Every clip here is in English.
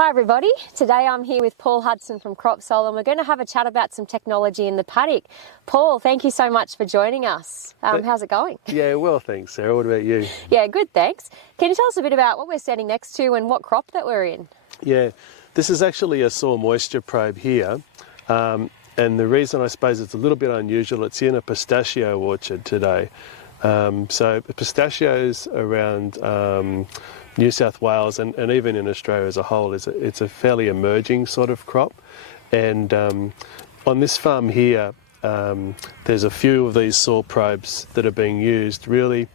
Hi everybody, today I'm here with Paul Hudson from Cropsol and we're going to have a chat about some technology in the paddock. Paul, thank you so much for joining us. How's it going? Yeah, well thanks Sarah, what about you? Yeah, good thanks. Can you tell us a bit about what we're standing next to and what crop that we're in? Yeah, this is actually a soil moisture probe here, and the reason I suppose it's a little bit unusual, it's in a pistachio orchard today. So pistachios around New South Wales and even in Australia as a whole, it's a fairly emerging sort of crop. And on this farm here, there's a few of these soil probes that are being used. Really,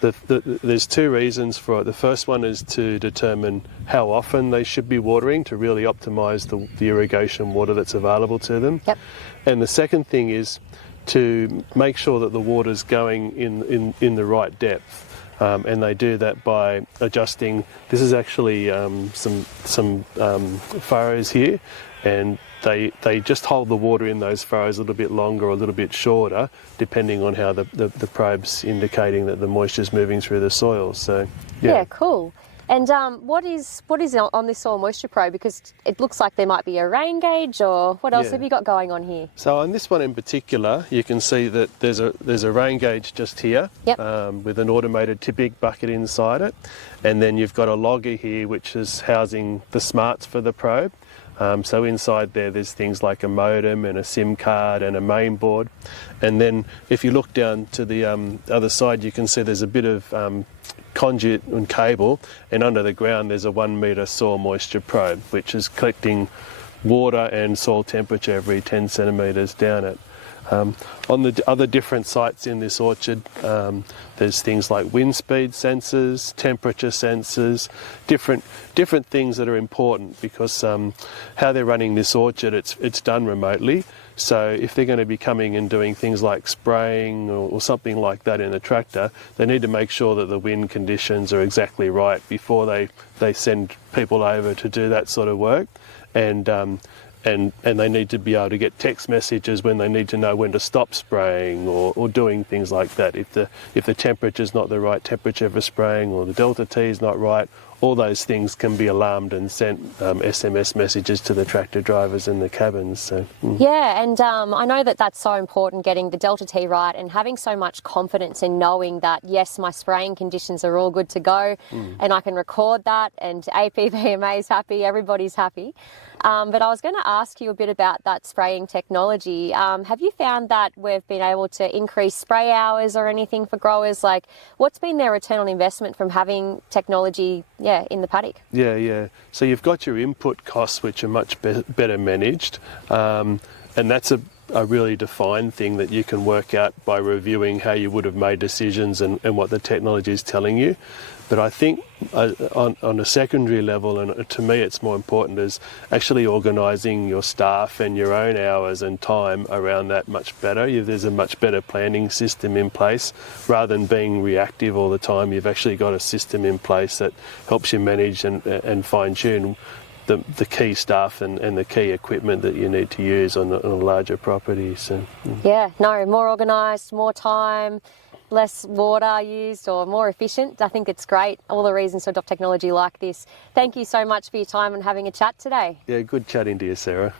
there's two reasons for it. The first one is to determine how often they should be watering to really optimise the irrigation water that's available to them. Yep. And the second thing is to make sure that the water's going in the right depth. And they do that by adjusting. This is actually some furrows here, and they just hold the water in those furrows a little bit longer or a little bit shorter, depending on how the probe's indicating that the moisture's moving through the soil. So yeah, cool. And what is on this soil moisture probe? Because it looks like there might be a rain gauge, or what else have you got going on here? So on this one in particular, you can see that there's a rain gauge just here. Yep. With an automated tipping bucket inside it, and then you've got a logger here which is housing the smarts for the probe. So inside there's things like a modem and a SIM card and a main board. And then if you look down to the other side, you can see there's a bit of conduit and cable, and under the ground there's a 1 metre soil moisture probe which is collecting water and soil temperature every 10 centimetres down it. On the other different sites in this orchard, there's things like wind speed sensors, temperature sensors, different things that are important because how they're running this orchard, it's done remotely. So if they're going to be coming and doing things like spraying or something like that in a tractor, they need to make sure that the wind conditions are exactly right before they send people over to do that sort of work. And they need to be able to get text messages when they need to know when to stop spraying or doing things like that. If the temperature's not the right temperature for spraying or the delta T is not right, all those things can be alarmed and sent SMS messages to the tractor drivers in the cabins. So, Yeah, and I know that that's so important, getting the delta T right and having so much confidence in knowing that, yes, my spraying conditions are all good to go and I can record that and APVMA is happy, everybody's happy. But I was going to ask you a bit about that spraying technology. Have you found that we've been able to increase spray hours or anything for growers? Like, what's been their return on investment from having technology, in the paddock? Yeah. So you've got your input costs, which are much better managed, and that's a really defined thing that you can work out by reviewing how you would have made decisions and what the technology is telling you. But I think on a secondary level, and to me it's more important, is actually organising your staff and your own hours and time around that much better. There's a much better planning system in place. Rather than being reactive all the time, you've actually got a system in place that helps you manage and fine-tune the key stuff and the key equipment that you need to use on a larger property. So yeah, no, more organised, more time, less water used, or more efficient. I think it's great. All the reasons to adopt technology like this. Thank you so much for your time and having a chat today. Yeah, good chatting to you, Sarah.